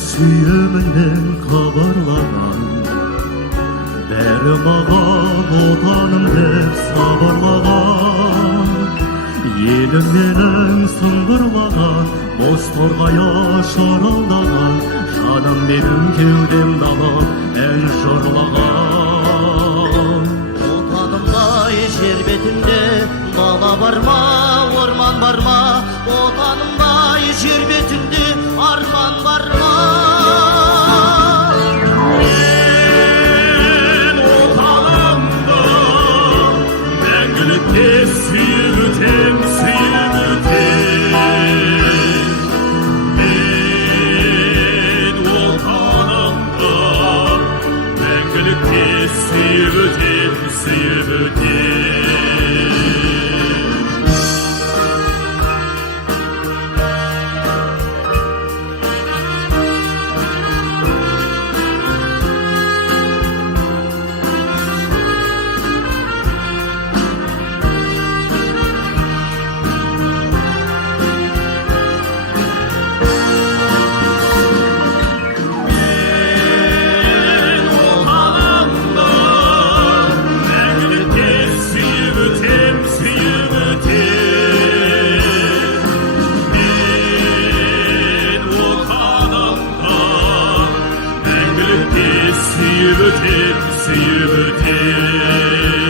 сүйемінен хабарлаған, бәрі маған отаным деп сабырлаған, елім менің сыңғырлаған, боз торғай шарылдаған, жаным менің кеудем дала ән жырлаған. Отанымдай жер бетінде дала бар ма, орман бар ма? Отанымдай жер бетінде арман бар ма? Мен отанымды мәңгілікке сүйіп өтем, сүйіп өтем. Мен отанымды мәңгілікке сүйіп өтем, сүйіп өтем. Suyup ötem, suyup ötem.